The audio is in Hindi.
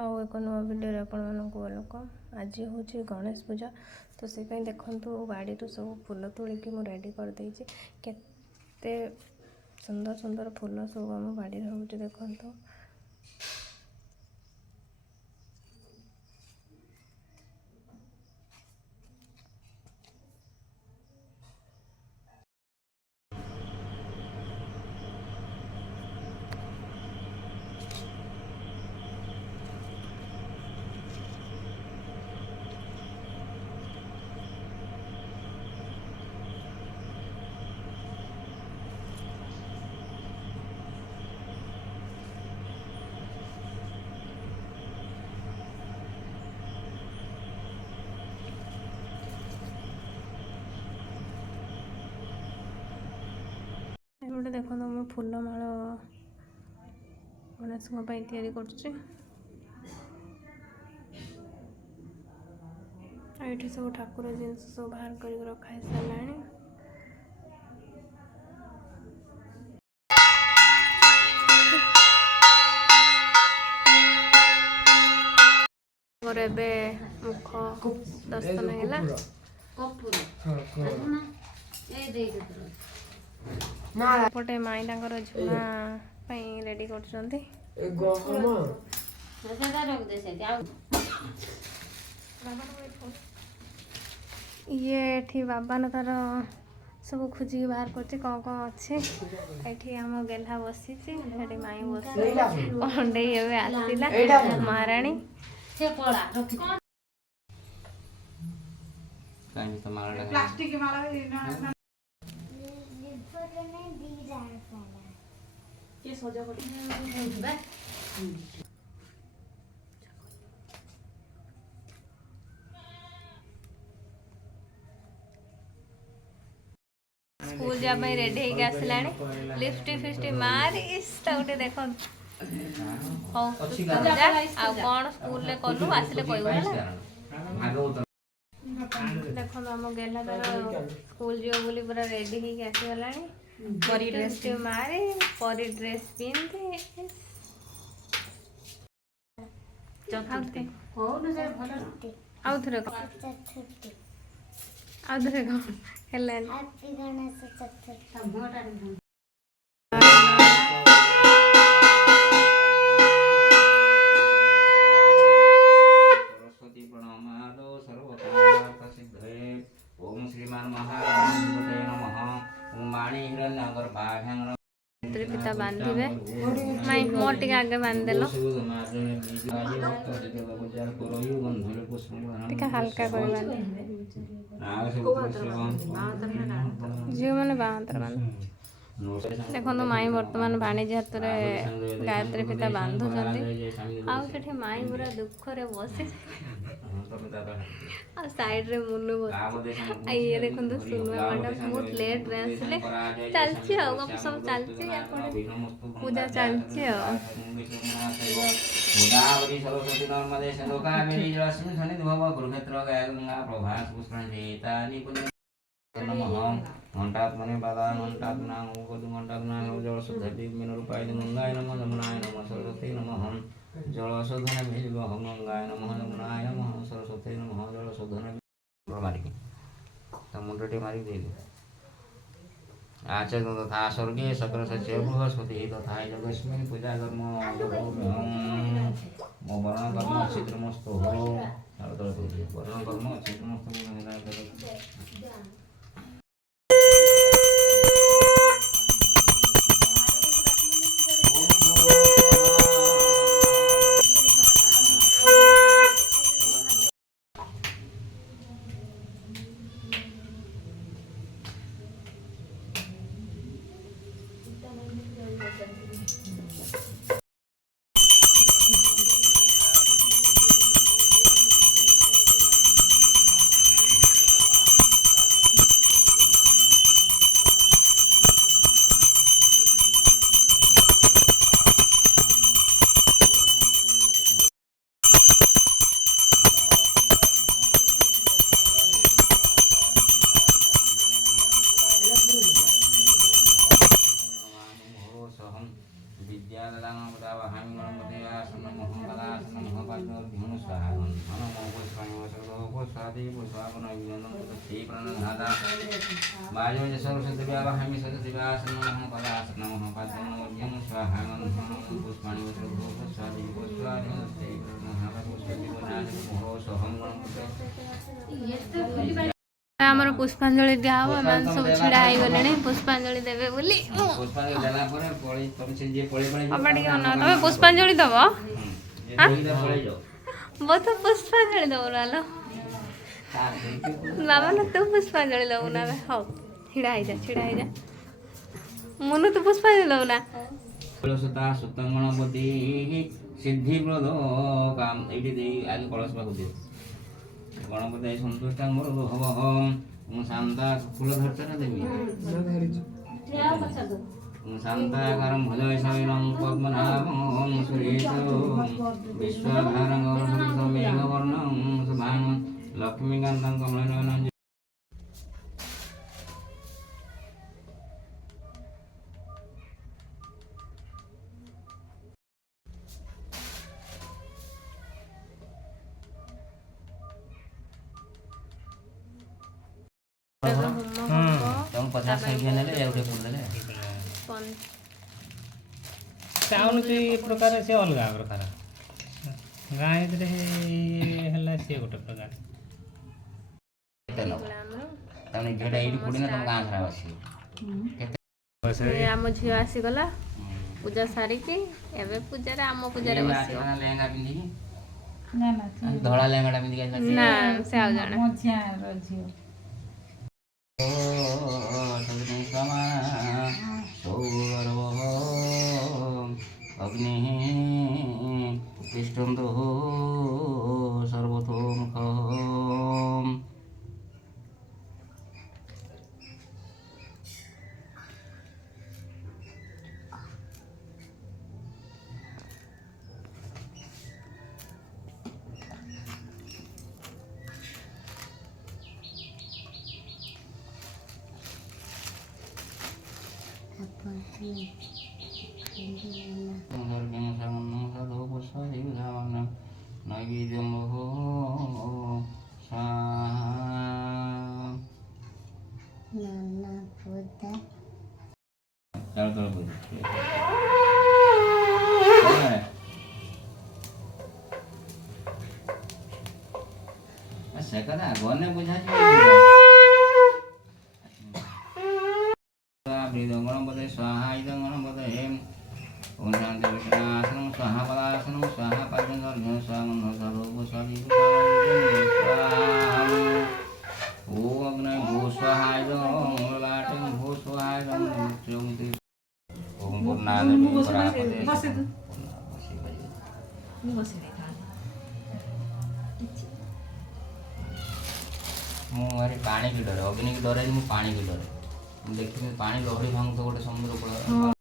आउ एक नुआ वीडियो आपण वेलकम। आज हूँ गणेश पूजा तो से देखु गाड़ी सब फूल तोलिकी मु रेडी कर देइछि। केते सुंदर सुंदर फूल सब आम बाड़ी हो देखु। गोटे देखो मुझे फूल माल गणेश तैयारी कर सब ठाकुर जिनस सब बाहर कर रखा सारा और एबे मुख दर्शन है पटे माई झुना रेडी कर ये बाबा न तार सब खोजिक बाहर कर कौन कौन अच्छे आम गेला बसी माई बस कंडे आसला महाराणी प्लास्टिक माला स्कूल जाए रेडी होके आसला लिपस्टिक फिस्टिक मारी गोटे देख कौन स्कूल कलु आसिले कहू देख आम गेला तर स्कूल जीव बोली पूरा रेडी होके आसीगला परी ड्रेस मारे परी ड्रेस पिंधे आउ थे पिता बांधे माई मोर टे आगे बांधदेल हल्का कर झील मैंने बाहर बांध देखो माई बर्तमान बाणिज्य हाथ में गायत्री पिता बांधुंट आठ माई पूरा दुख रे बसी साइड रे मुनु बस ये देखो सुनुआ मैडम बहुत लेट रे आसले चलछि गप सब चलछि पूजा चलछि गोदावरी सरस्वती नर्मदे सिंधुकावेरी जलस्मिन् सन्निधिं कुरुक्षेत्र गंगा प्रभास पुष्करणी नमः घंटात्मने बाधा घंटात्मना घंटात्मना जल शुद्धि मीन रूपाय गंगाय नमः जमुनाय नमः सरस्वती नमः जल शोधन गंगाय नमः जमुनाय नमः सरस्वती नमः जल शोधन मारिकी तो मुंडटी मारी दे आचरण तथा स्वर्गे सकल सच्चे बृहस्पति तथा जगस्मिन् पूजा कर्म वर्ण कर्म चित्रमस्तु हो वर्ण कर्म चित्रमस्तु स्वाति पुष्पापन अभिनंदन श्री प्रणनादा बाजो सरस्वती व्यावहामि सरस्वती व्यासनमः पदासनमः पद्मोद्यम स्वाहा पुष्पाणि वस्त्रभूष स्वाति पुष्पाणि श्री प्रणनादा पुष्पति वनादि मोह सोहम ଆମର ପୁଷ୍ପାଞ୍ଜଳି ଦିଆହବ ଏମାନେ ସବୁ ଛିଡ଼ା ହେଇଗଲେଣି ପୁଷ୍ପାଞ୍ଜଳି ଦେବେ ବୋଲି पुष्पाणि देला परे पळी तम से जे पळी पळी ବାପା ଟିକେ ଅନାଅ ତମେ ପୁଷ୍ପାଞ୍ଜଳି ଦବ पळी जाओ ବହୁତ ପୁଷ୍ପାଞ୍ଜଳି ଦବୁ ନାଲୋ ବାବା ନା ତୁ ପୁଷ୍ପାଞ୍ଜଳି ଦବୁ ନା ହଉ ଛିଡ଼ା ହେଇଯା ମୁନୁ ତୁ ପୁଷ୍ପାଞ୍ଜଳି ଦବୁ ନା कलशता सुतंगणपति सिद्धिप्रद काम एटी दे आगे कलश पाको दे गणपति संतुष्ट मोर हव शांता फूल धरता ना देवी शांता करम भजय शयनं पद्मनाभं सुरेशं विश्वधारं गौरवं मेघवर्णं सुभानं लक्ष्मीकान्तं कमलनयनं तुम 50 रुपया नेले एवढे फूल देले टाउन की प्रकार से अलग प्रकार गाँ है से गोटे प्रकार तमने जेडा एडी पुडी ना तुम गाँ खराब आसी आम झील आसीगला पूजा सारिकी एवं पूजा आम पूजा लहंगा पिंधि धड़ा लहंगा पिंधि ना से आ जाना अग्नि तिष्ठं तो सर्वतोमुखम् सेकदा गने बुझा गणपते स्वाहा इदं गणपते ओम शांति विष्णासनं स्वाहा पदासनं स्वाहा पादंगर्घ्यं स्वामं सर्वोप स्वादि ओम अग्ने भू स्वाहा इदं लाटं भू स्वाहा इदं मृत्युं ओम पूर्णादेवी परापते मुझे पानी की डर अग्नि की डर है पानी की डर देखिए पानी लहरी भांग तो गोटे समुद्र कूल